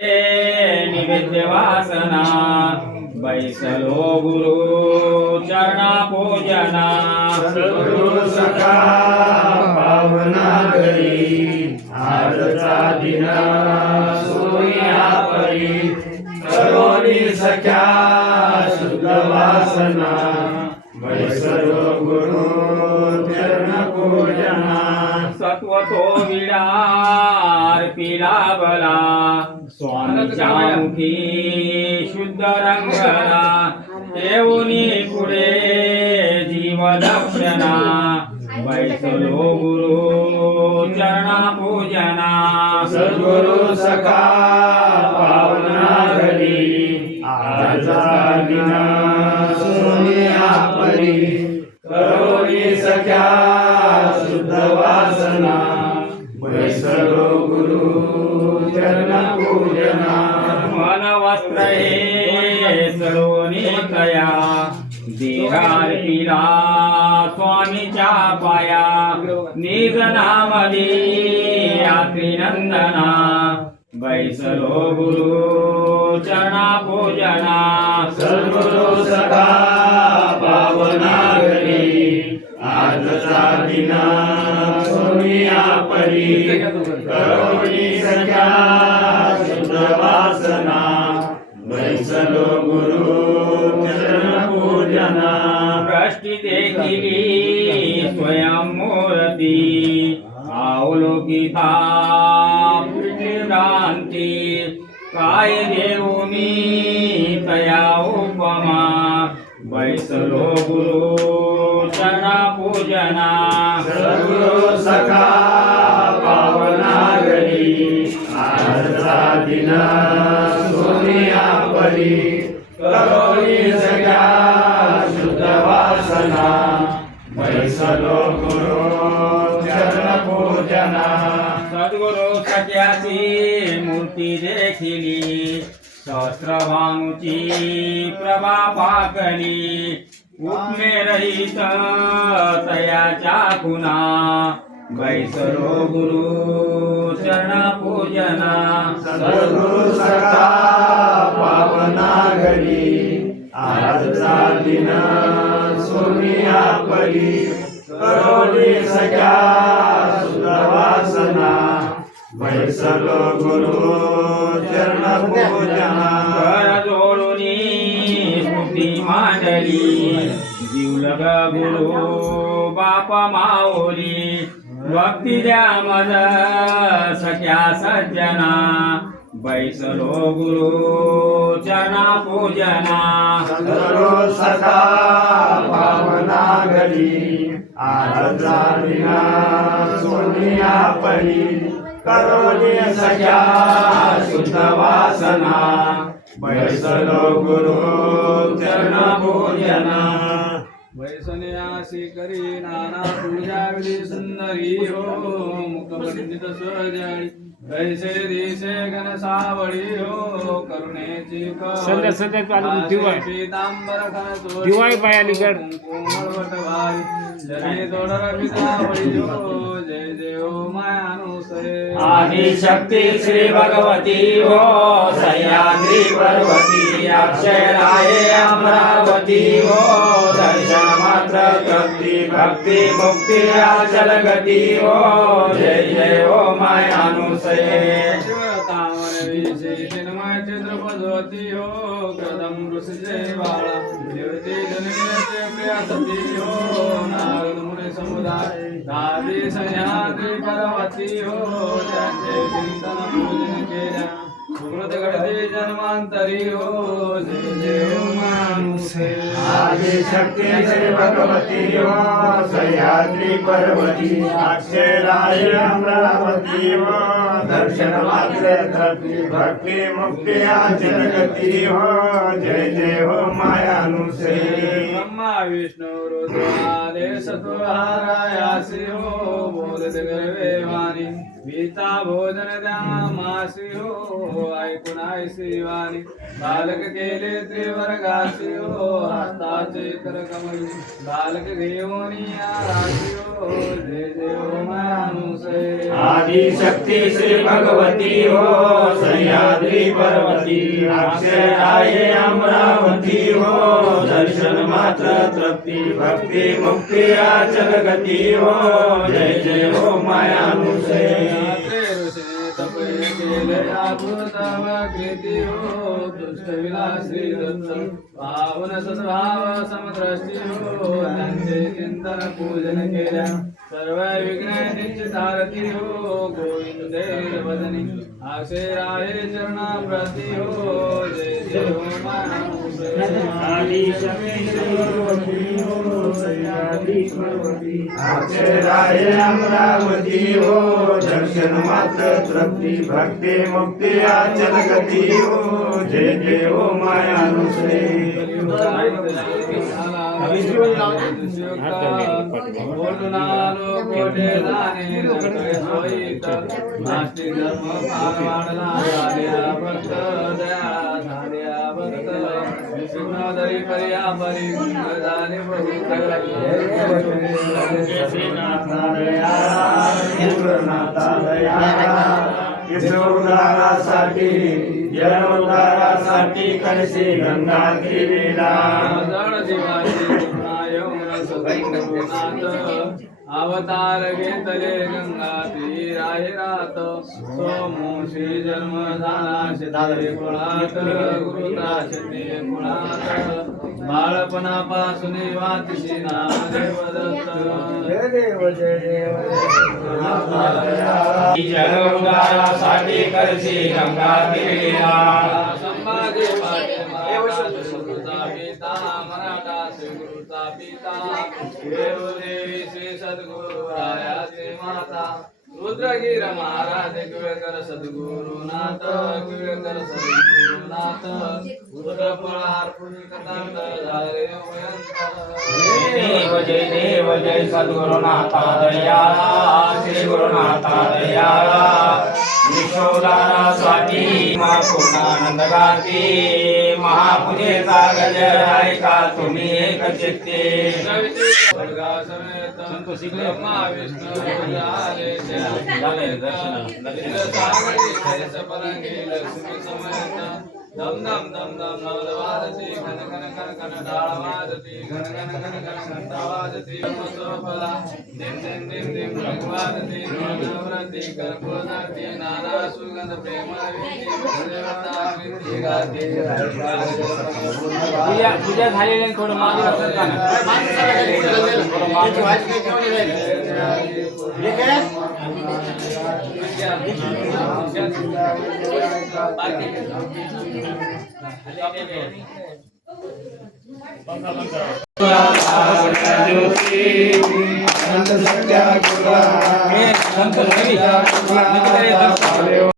निवेद्य वासना बैसलो गुरु चरणा पूजना सद्गुरु सखा पावना घरी आजचा दिन सोया परी करोनी सख्या शुद्ध वासना बैसलो गुरु चरण पूजना सत्वतो विडार पिला बला स्वामीच्या मुखी शुद्ध रंगला येऊनी पुढे जीव दक्षिणा बैसलो गुरु चरणा पूजना सद्गुरु सखा पावना घरी आजचा दिन सोनिया परी करोनी सख्या शुद्ध वासना बैसलो गुरु चरण पूजना मन वस्त्र हे सलोनी कया देहार पिला स्वामीच्या पाया निज नामदी यात्रीनंदना बैसलो गुरु चरणा पूजना सद्गुरु सखा पावना घरी आजचा दिन सोनिया परी करोनी सख्या शुद्ध वासना बैसलो गुरु चरण पूजना भ्रष्टी देखिली स्वयंमूर्ती अवलोकिता भ्रांती काय देऊनी तया उपमा बैसलो गुरु चरणा पूजना सद्गुरु सखा पावना घरी आजचा दिन सोनिया परी करोनी सख्या शुद्ध वासना बैसलो गुरु चरण पूजना सद्गुरु सत्याची मूर्ती देखिली सहस्रभानुची प्रभा पाकली उपमे रहित तयाच्या खुना बैसलो गुरु चरण पूजना सद्गुरु सखा पावना घरी आजचा दिन सोनिया परी करोनी सख्या शुद्ध वासना बैसलो गुरु चरण पूजना कर जोडूनी बुद्धी मांडली जीवलग गुरु बाप माऊली भक्ती द्या मद सख्या सज्जना बैसलो गुरु चरणा पूजना सद्गुरु सखा पावना घरी आजचा दिन सोनिया परी करोनी सख्या शुद्ध वासना बैसलो गुरु चरण पूजना वैसन्यासी करी नाना पूजा विधी सुंदरी हो मुखपंडित सहजाळी कैसे दिसे घन सावळी हो करुणेची सध्या सध्या चालू दिवाय पीतांबर खन सोड दिवाय पाय अलीकड कोमळवट भारी जने तोडर पितावळी हो जय जय हो मायानुसरे आदिशक्ती श्री भगवती हो सह्याद्री पर्वती अक्षराये अमरावती हो दर्शन मात्र तृप्ती भक्ती मुक्ती अचल गती हो जय जय हो मायानुसये शिवतामन विशेषमय चित्रपदवती हो कदम ऋषिजे बाळा देवते जननीचे प्रिया सती हो नारद मुनी समुदाय दादी सह्याद्री पर्वती हो त्यांचे चिंतन पूजन केल्या सुकृत घडते जन्मांतरी हो जय जय हो मानुसे आदिशक्ती श्री भगवती हो सह्याद्री पर्वती अक्षराय अमरावती हो दर्शन मात्र तृप्ती भक्ती मुक्ती अचल गती हो जय जय हो मायानुसे ब्रह्मा विष्णु रुद्राले सत्वहारायासी हो बोधत गर्वे वाणी गीता भोजन द्या मासी हो आई कुणाय शिवानी बालक केले त्रिवर्गासी हो हस्ताचे कर कमली बालक घेऊनी आरासी हो जय जय हो मानुसे आदिशक्ती श्री भगवती हो सह्याद्री पर्वती अक्षराय अमरावती हो दर्शन मात्र तृप्ती भक्ती मुक्ती अचल गती हो जय जय हो मायानुसे दुष्ट विलासी दत्त पावन सद्भाव समद्रष्टी हो त्यांचे चिंतन पूजन केल्या सर्व विघ्न निश्चितारती हो गोविंदे वदनी अक्षराय चरणा प्रती हो जय जय हो मानुसे अक्षराय अमरावती हो दर्शन मात्र तृप्ती भक्ती मुक्ती अचल गती हो जय जय हो मायानुसे उद्धारासाठी जन्मोद्धारासाठी करशी गंगा देवीला अवतार घेतले गंगा तीराहिरात सोमोशी जन्म झाला शते कुळात गुरुदाशते कुळात बाळपणापासून वातिशी नामदेव दत्त जय देव जय देव जन्मोद्धारासाठी करशी गंगा देवीला संभाजी गुरुचा पिता मराठा श्री गुरुचा पिता देवदेवी श्री सद्गुरु रायाचे माता रुद्रगिर महाराज किळकर सद्गुरुनाथ किळकर सद्गुरुनाथ रुद्रपुरार पुण्यकथांत झाले जय देव जय सद्गुरुनाथा दयाळा श्री गुरुनाथा दयाळा विश्वोद्धारासाठी पूर्णानंद गाती महापुजेचा गजर ऐका तुम्ही एक चित्ते ब्रह्मा विष्णू लक्ष्मी समेत दम दम दम दम नवद वाजती घन घन घन घन डाळ वाजती घन घन घन घन घंटा वाजती सोफला दिम दिम दिम दिम रंग वाजती नवरती कर्पूरती नाना सुगंध प्रेम देवता कृती गाती पूजा झालेली थोडं मागे असेल का थोडं मागे